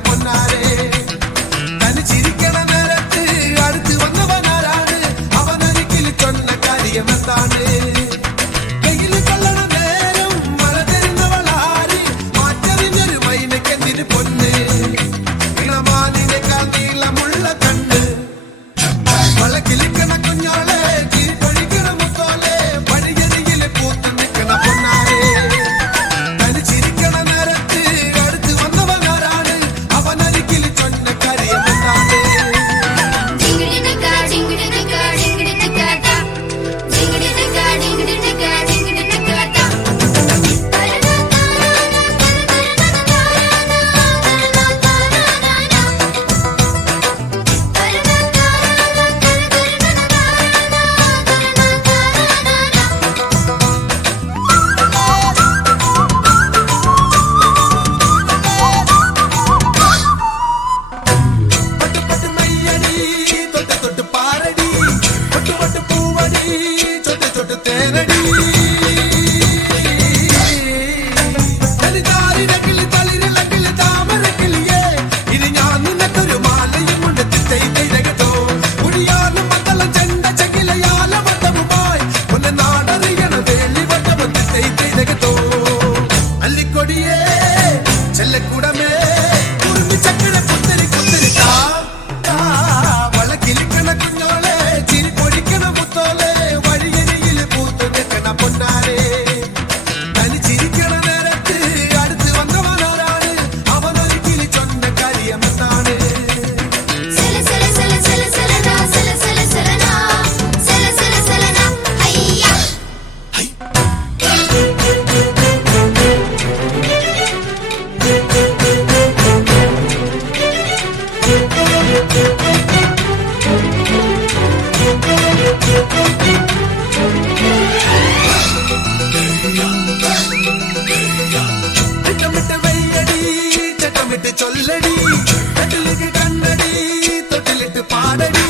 പൊന്നാരെ തനിച്ചിരിക്കണ നേരത്ത് അടുത്ത് വന്നവനാരാണ് അവനൊരിക്കൽ ചൊന്ന കാര്യമെന്താണ് വെയില് കൊള്ളണ നേരം മഴ തരുന്നവളാര് മാറ്ററിഞ്ഞൊരു മൈനക്കെന്തിന് പൊന്ന് ഇളമാനിനേക്കാൾ നീളമുള്ള കണ്ണ് വളക്കിലിക്കണ കുഞ്ഞോളെ ചിരിപ്പൊഴിക്കണ മുത്തോലെ വഴിയരികിലെ പൂത്ത് നിൽക്കണ പൊന്നാരെ തനിച്ചിരിക്കണ നേരത്ത് അടുത്ത് വന്നവനാരാണ് അവനരികിൽ ചൊന്ന കാര്യമെന്താണ് ചൊല്ലടി കണ്ണിലേക്ക് കണ്ണടി തൊട്ടിലിട്ട് പാടടി